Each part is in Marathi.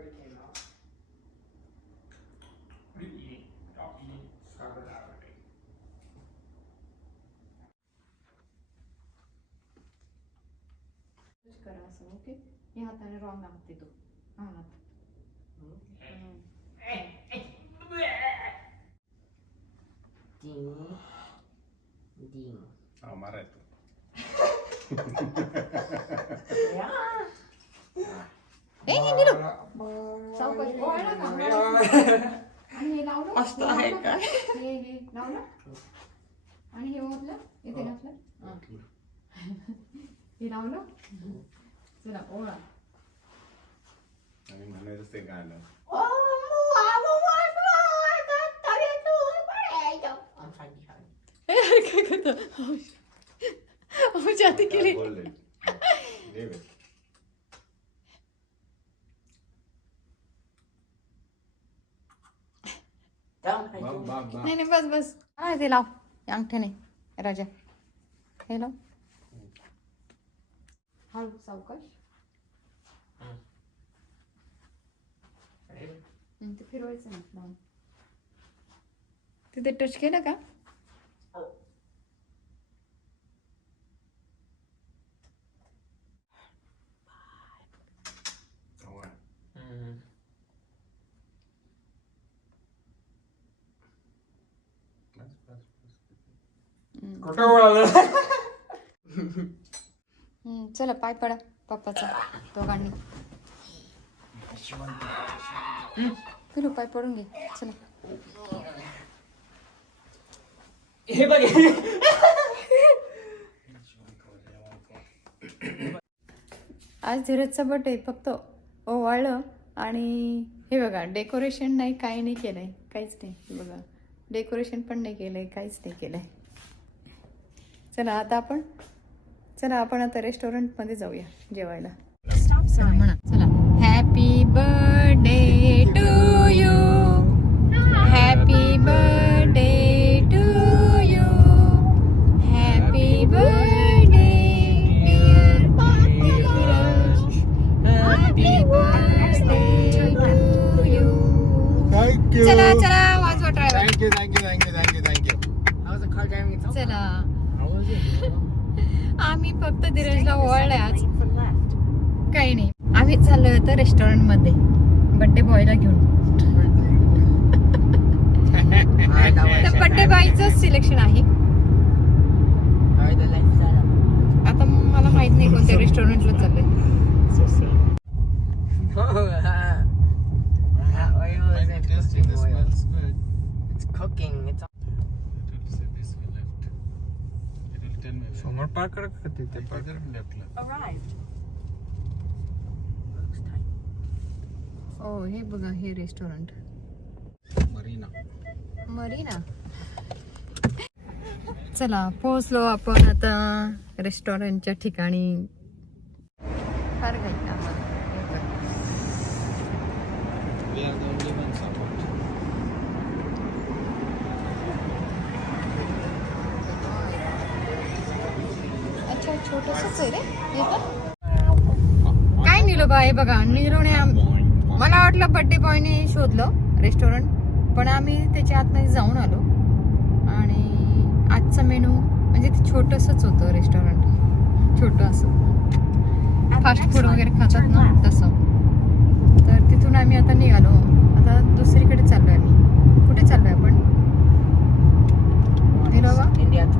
already came out? What are you eating? Stop eating. Stop it out of me. Push करा असं ओके या हाताने रॉंग आणते तो हा हात हम्म. Ding. Ding. Ja, man rätt. ए निलो सावकाश ओळला का आणि हे लावलं मस्त आहे लावलं का? हे हे लावलं आणि हे ओतलं इथे घातलं हा. हे लावलं चला ओळा आणि म्हणायचं ते गाणं I'm trying to be hard. काय करतो अहो जाती केली बोलले दे बे. नाही नाही बस बस. हा ते लाव. अंगठ्याने. राजा. हे लाव. सावकाश. हं, ते फिरवायचं ना. तिथे टच केलं का हो. Mm. बस, बस, बस. कुठं वळालं? चला पाय पडा पप्पाचा दोघांनी. फिरू पाय पडून घे. चला. हे बघ आज धीरजचा बर्थडे फक्त ओवाळलं आणि हे बघा डेकोरेशन नाही काही नाही केलंय काहीच नाही. हे बघा डेकोरेशन पण नाही केलंय काहीच नाही केलंय. चला आता आपण चला आपण आता रेस्टॉरंटमध्ये जाऊया जेवायला. चला म्हणा. चला. Happy birthday tell me. समोर पार्क कर तिथे park park left, left. arrived. Looks tight. हो हे बघा हे रेस्टॉरंट Marina. मरीना चला पोहोचलो आपण आता रेस्टॉरंटच्या ठिकाणी फार काही आम्हाला हे बघा. We are the only ones support. अच्छा छोटसच आहे रे. हे का काय नेलो बा हे बघा नीरोने आम- मला वाटलं बर्थडे बॉयने शोधलं रेस्टॉरंट पण आम्ही त्याच्या आतमध्ये जाऊन आलो. आणि आजचा मेनू म्हणजे ते छोटंसंच होतं रेस्टॉरंट छोटं असं. फास्ट फूड वगैरे खातात ना तसं. तर तिथून आम्ही आता निघालो. आता दुसरीकडे चाललोय आम्ही. कुठे चाललोय आपण? निरोबा India to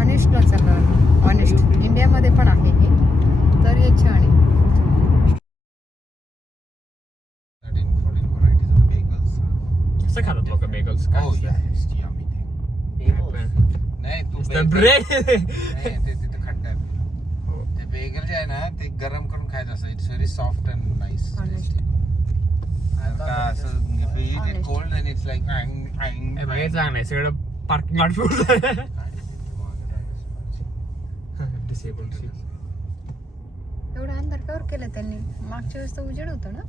ऑनेस्ट इंडियामध्ये पण आहे हे. तर हे छान आहे. 13, 14 varieties of bagels. कसं खातात लोक बेगल्स Oh. नाही तू bread. नाही ते तिथे खट्टा आहे. ते बेगल जे आहे ना ते गरम करून खायचं असं. It's very soft and nice cold and it's like हे हे चांगलं आहे. सगळं पार्किंग लॉट फुल डिसेबल एवढा अंधार कवर केला त्यांनी? मागच्या वेळेस तर उजेड होतं ना?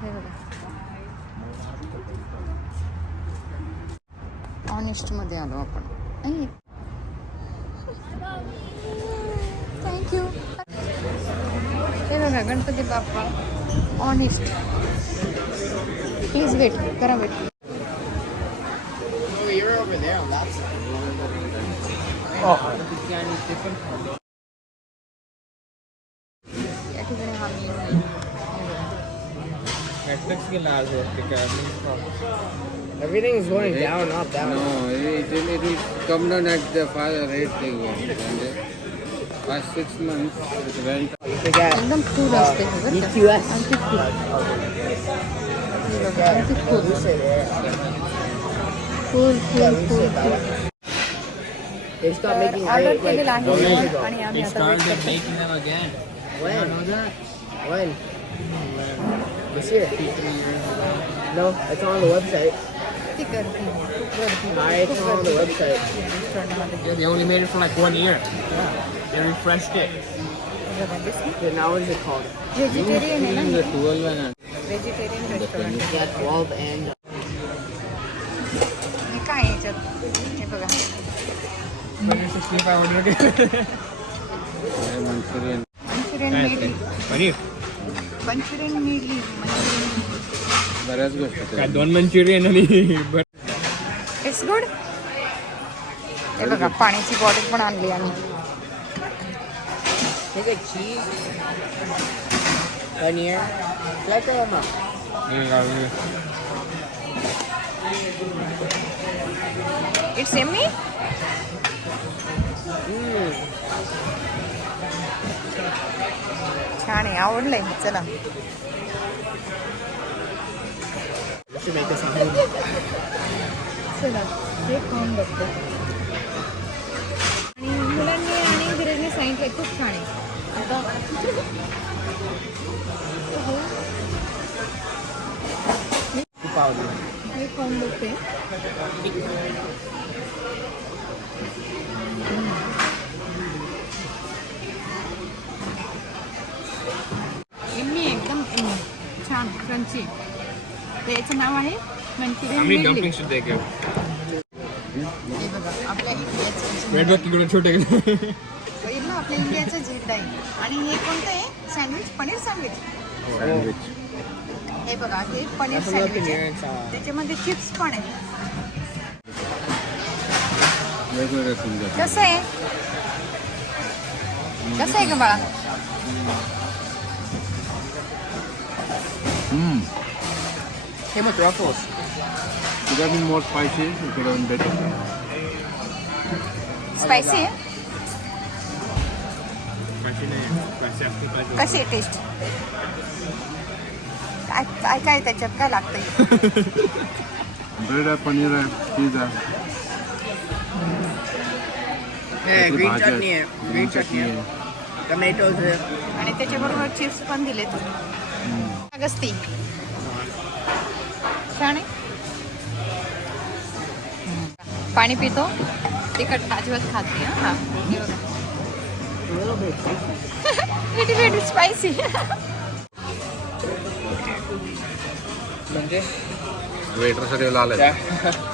हे बघा. ऑनेस्टमध्ये आलो आपण. थँक्यू हे बघा Ganpati Bappa. Honest please wait करा wait you're over there on that side. या ठिकाणी हा मेनू आहे हे बघा. नेटफ्लिक्स के लाज होते क्या Everything is going down, not down. No, it will, it will come down at the far rate they go. And the past six months, it went You forget. एकदम फुल असते हे बरं का. EQS. अगदी फुल हे बघा, cool, cool, cool. They start making great, like, donations. They started making them again. When? When? This year. No, it's on the website. I it's on the website. Yeah, they only made it for like one year. They refreshed it. Yeah, now what is it called? Vegetarian. Vegetarian restaurant. Yeah, 12 and हे बघा. But it's 65 order again. Manchurian. Manchurian milli पनीर? मंचुरियन मिली मंचुरियन बऱ्याच गोष्टी काय दोन मंचुरियन आणि इट्स गुड हे बघा पाण्याची बॉटल पण आणली आम्ही. Take इट्स एमी छान आहे आवडलंय चला. चला हे खाऊन बघतो आणि मुलांनी आणि धीरजने सांगितलं खूप छान आहे आता हे खाऊन बघते इम्मी एकदम छान क्रंची तर याचं नाव आहे मंचुरियन सुद्धा आपल्या इंडियाचं छोटे पहिलं आपल्या इंडियाचं झेंडा आहे आणि हे कोणतं आहे सँडविच पनीर सँडविच. हे बघा हे पनीर सँडविच आहे. त्याच्यामध्ये चिप्स पण आहे वेगवेगळ्या सुंदर कसं आहे? कसं आहे का बाळा? Hmm. Been better. स्पायसी आहे? माहिती नाही पैसे असते पाहिजे. कशी आहे टेस्ट काय काय काय त्याच्यात? काय लागतंय? ब्रेड आहे पनीर आहे चीज आहे. आहे. आहे. आणि त्याच्याबरोबर चिप्स पण दिलेत. अगस्ती. छान आहे. पाणी पितो. तिखट अजिबात खात नाही हा. लिटिल लिटिल स्पायसी म्हणजे वेटरसाठी लाल आहे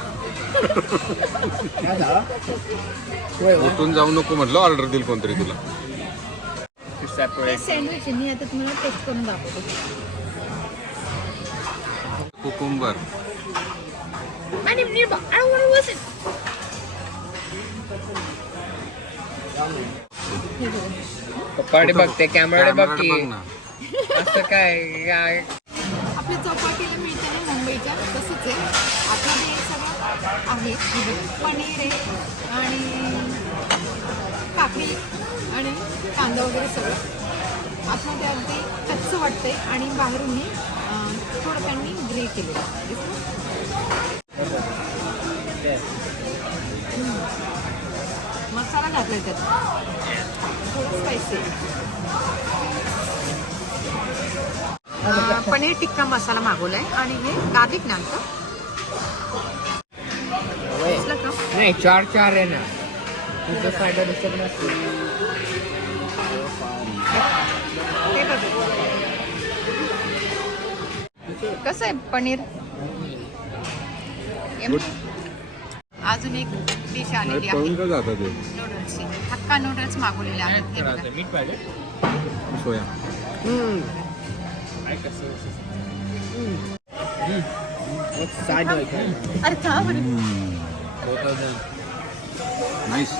उठून जाऊ नको म्हटलं ऑर्डर देईल कोणतरी तुला. To separate. सँडविच आहे मी आता तुम्हाला टेस्ट करून दाखवतो. कुकुंबर. पप्पाकडे बघते कॅमेराकडे बघ की. बघ ना. असं काय आहे पनीर आहे आणि काकडी आणि कांदा वगैरे सगळं. आतमध्ये अगदी कच्च वाटते आणि बाहेरून मी थोडं त्यांनी ग्रे केले मसाला घातला मसाला घातलाय त्यात. स्पायसी पनीर टिक्का मसाला मागवलाय आणि हे गार्लिक नान का? नाही चार चार आहे ना. तुझं फायदा दिसत बघ. कसं आहे पनीर. अजून एक डिश आलेली आहे. नूडल्सची हक्का नूडल्स मागवलेले आहेत. हे बघा. मीठ पाहिजे? सोया. साईड अरे का बरं नाईस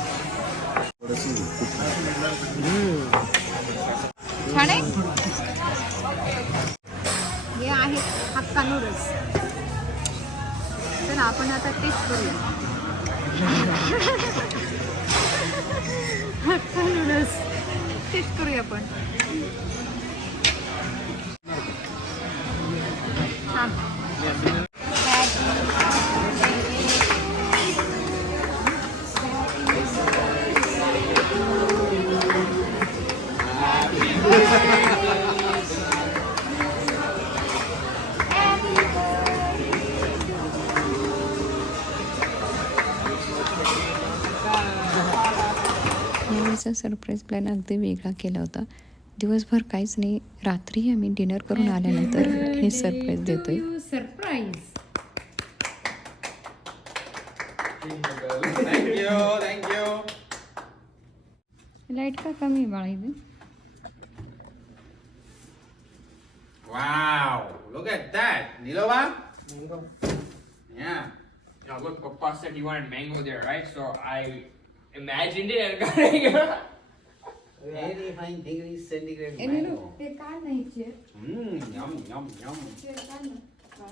छान आहे. हे आहे हक्का नूडल्स तर आपण आता टेस्ट करूया. हक्का नूडल्स टेस्ट करूया आपण. यावेळेचा सरप्राईज प्लॅन अगदी वेगळा केला होता दिवसभर काहीच नाही रात्री आम्ही डिनर करून आल्यानंतर हे सरप्राईज देतोय सरप्राईज लाइट का कमी आहे बाळा इथे Wow, look at that. Nilova? Mango. Yeah. Now look, Papa said he wanted mango there, right? So I imagined it and got it. Very fine degree centigrade A, Neelu, mango. ते काढ नाही chair. Mmm, yum, yum, yum. हा.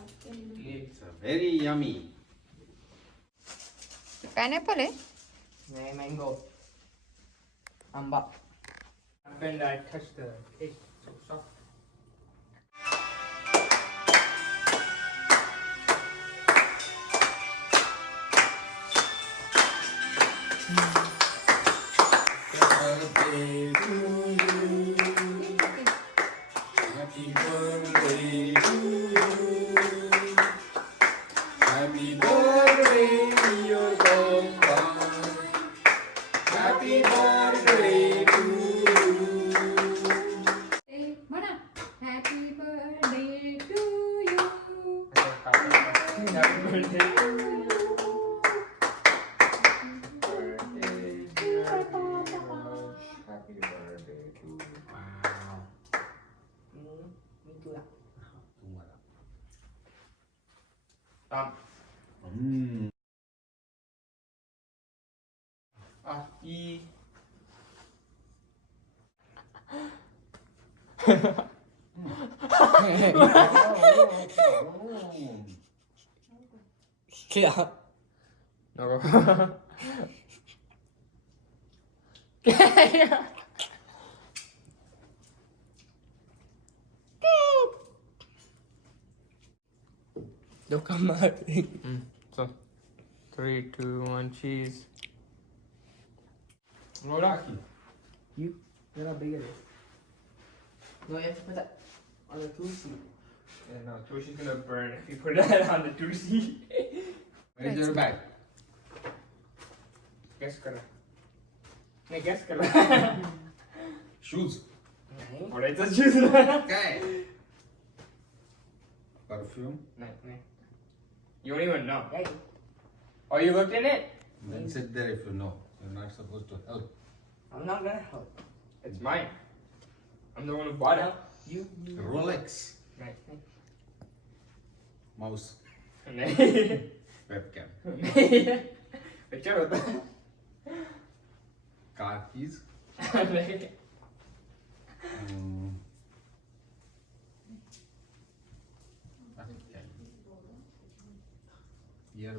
It's uh, very yummy. Pineapple आहे mango. Amba. And I touched the taste so soft. Happy birthday 아, 음. 아, 이. 걔야. 나가. Don't come out. So, three, two, one, cheese. Rocky. You? Look how big it is. No, you have to put that on the two seat. Yeah, no, Toshi's gonna burn if you put that on the two seat. Where's your bag? guess करा. नाही guess करा. Shoes. फोडायचं choose ना. Okay. Perfume. नाही, नाही. You don't even know. Oh, you looked in it? Then sit there if you know. You're not supposed to help. I'm not gonna help. It's mine. I'm the one who bought it. You. Rolex. Right. Mouse. नहीं Webcam. नहीं पिक्चर होता है Car keys.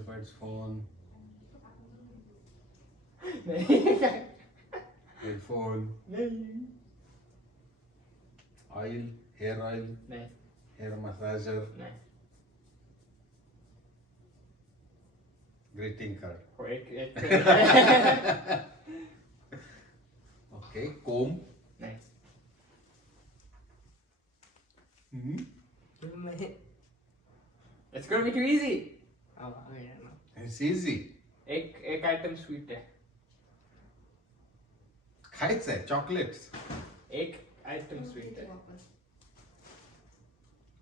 Earbuds, phone, नहीं headphone, नहीं oil, hair oil, नहीं hair massager, नहीं greeting card. वो एक एक Okay, comb. Nice. Hmm. It's gonna be too easy. It's easy. एक एक आइटम स्वीट है खायचं आहे चॉकलेट्स एक आइटम स्वीट है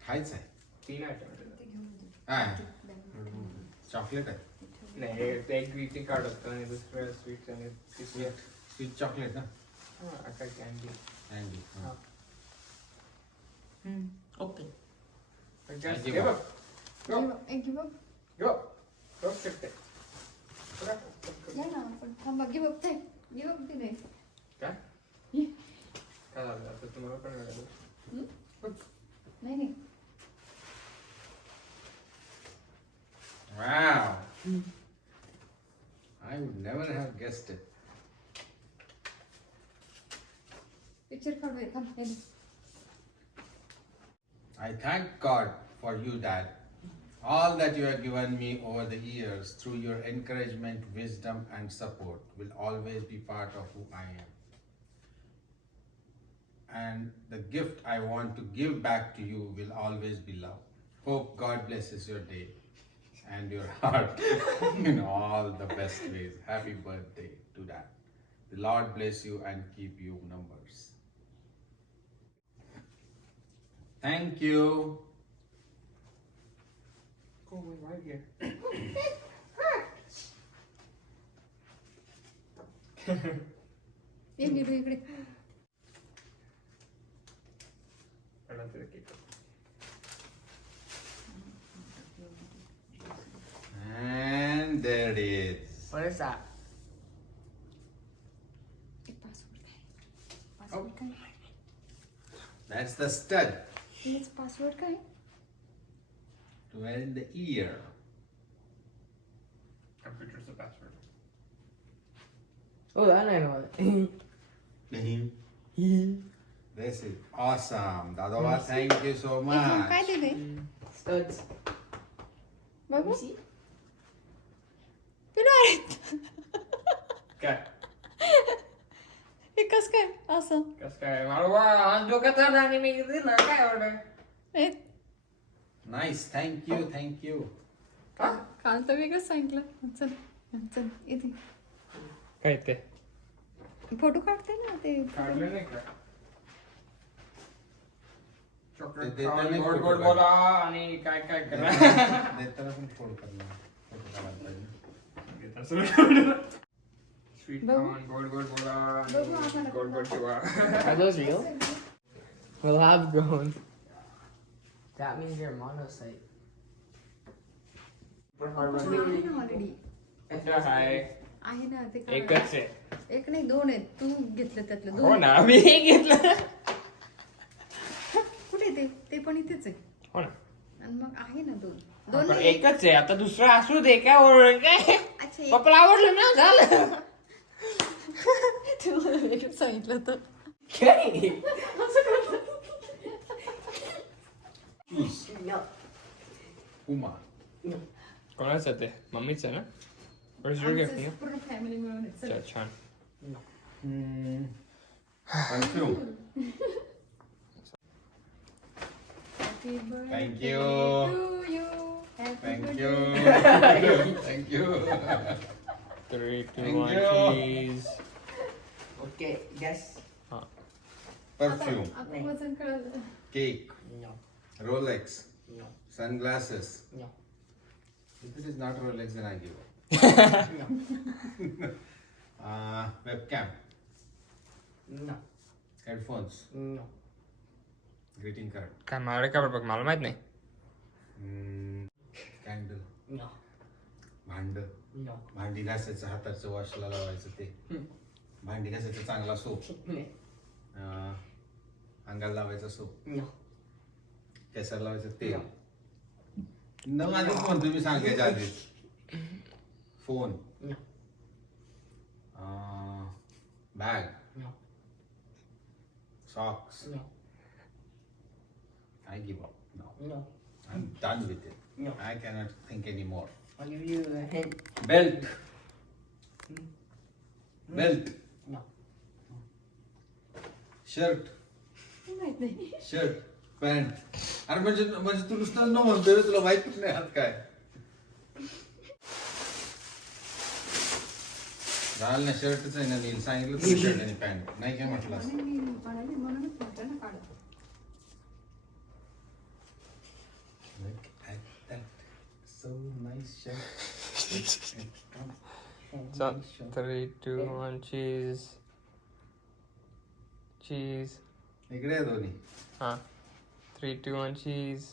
खायचं आहे तीन आइटम हा. चॉकलेट आहे. नाही एक- एक ग्रीटिंग कार्ड असतं आणि दुसरं स्वीट आणि तिसरं स्वीट चॉकलेट ना? हा काय कॅन्डी हा. Up. Go, give up go. Go, शकते. बघा. नाही ना आपण थांबा गिव अप नाही गिव अप दिले काय? ये. काय झालं आता तुम्हाला पण मिळालं नाही नाही Wow. I would never have guessed it. Picture काढूया थांब हे दे. I thank God for you, Dad. All that you have given me over the years through your encouragement, wisdom, and support will always be part of who I am. And the gift I want to give back to you will always be love. Hope God blesses your day and your heart in all the best ways. Happy birthday to Dad. The Lord bless you and keep you numbers. Thank you. Oh, my right here. ये नीरू इकडे आणि नंतर cake. And there it is. What is that? एक पासवर्ड काय पासवर्ड काय That's the stud हेच पासवर्ड काय to wear in the ear. Oh, I know. This is awesome. Dadova, thank you so ह्याच्यावर काय much. दिलंय Studs. बघू आहेत काय? हे कस काय असं कसं काय? मला वा, आज डोक्यात आलं आणि मी दिलं. काय order? हे Nice. Thank you. Thank you. का- काल तर वेगळंच सांगितलं चल चल इथे काय ते? फोटो काढते ना ते काढलं नाही का? ते Chocolate देताना खाऊन गोड photo गोड काढ. बोला आणि काय काय करा देताना पण फोड करणार. Photo काढायला पाहिजे. स्वीट बघू. खाऊन गोड गोड बोला बघू आणि आपण. गोड गोड ठेवा Are those real? Well, have grown. That means you're monocyte. Already high आहे ना ते. एकच आहे. एक नाही दोन आहेत. तू घेतलं त्यातलं हो दोन ना मी घेतलं. कुठे ते? ते पण इथेच आहे. हो ना. आणि मग आहे ना दोन. दोन पण नाही, एक. एकच आहे. आता दुसरं असू दे काय ओरड काय? अच्छा एक. आवडलं ना झालं. वेगळं सांगितलं तर. काय. Puma. कोणाचं ते? मम्मीचं ना? Where's your gift? Anses a family moon. It's a- Judge, hon. Mm. Thank you. Happy birthday Thank you. to you. Thank you. Thank you. Three, Thank one, you. cheese. Okay, guess. Ah. Perfume, cake, No, Rolex, no, sunglasses. no. If it is not Rolex, then I give up. uh, webcam. No. Headphones. No. Greeting card. काय मला काय बघ मला माहीत नाही Mm, candle. No. भांड No. भांडी घासायचं हाताचं वॉशला लावायचं ते भांडी घासायचं चांगला सोप अंगाला लावायचा सोप No. केसाला लावायचं तेल न आधीच म्हणतो मी सांगायच्या आधीच Phone No. Bag No. Socks No. I give up no No. I am done with it No. I cannot think any more I'll give you a hint. Belt belt No. Shirt माहित नाही शर्ट पॅन्ट अरे म्हणजे म्हणजे तू नुसतं न म्हणतोय तुला माहितीच नाही हात काय घाल ना शर्टच आहे ना नील सांगितलं तुला शर्ट आणि पॅन्ट नाही काय म्हटलं असं. मी म्हणाले म्हणूनच म्हटलं ना काढ Look at that. So nice shirt. So, three, two, one, cheese. Cheese. इकडे आहे दोन्ही हा थ्री टू वन चीज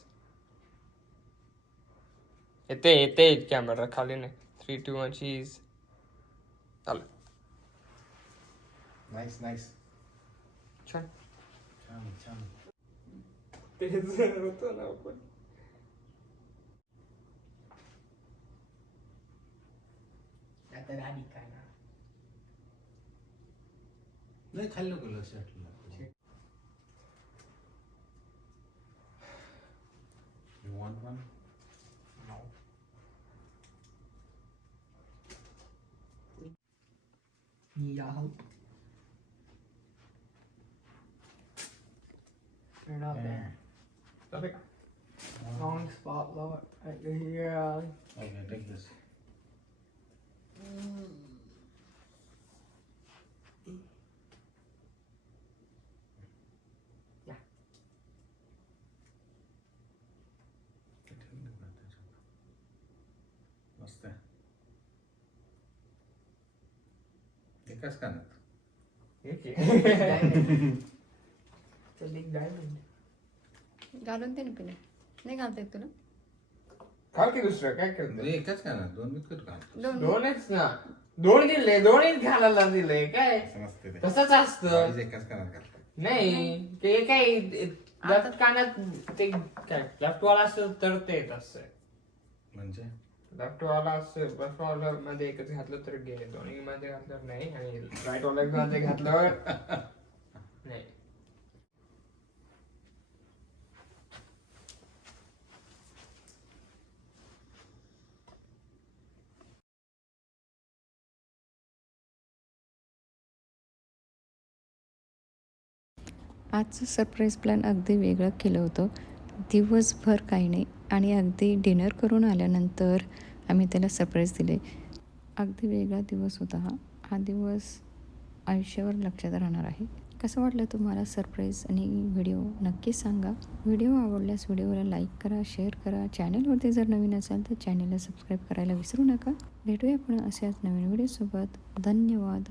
येते येते कॅमेरा खाली नाही three two one cheese चालेल नाईस नाईस छान छान छान तेच होतं ना आपण आता राणी काय ना नाही खाल्लं गेलं शर्टला You want one? Need our help. Turn up there. Perfect. Wrong spot, Lord. Right here. Okay, take this. Yeah. big diamond. घालून ना पिले नाही घालता येत तुला काय की दुसरं काय करतो एकाच कानात दोन दोन दोनच ना दोन दिले दोन्हीच घालायला दिले काय समजते ते तसंच असतं बाईज एकाच कानात घालतात नाही ते काय लेफ्ट कानात ते काय लेफ्ट वाला असेल तर ते असं म्हणजे लेफ्ट वाला असं लेफ्ट वाला मध्ये एकच घातलं तर गे दोन्ही मध्ये घातलं नाही आणि राईट वाला मध्ये घातलं नाही. आजचं सरप्राईज प्लॅन अगदी वेगळं केलं होतं. दिवसभर काही नाही. आणि अगदी डिनर करून आल्यानंतर आम्ही त्याला सरप्राईज दिले. अगदी वेगळा दिवस होता हा. हा दिवस आयुष्यावर लक्षात राहणार आहे. कसं वाटलं तुम्हाला सरप्राईज आणि व्हिडिओ नक्कीच सांगा. व्हिडिओ आवडल्यास व्हिडिओला लाईक करा शेअर करा. चॅनलवरती जर नवीन असाल तर चॅनलला सबस्क्राईब करायला विसरू नका. भेटूया आपण अशाच नवीन व्हिडिओसोबत धन्यवाद.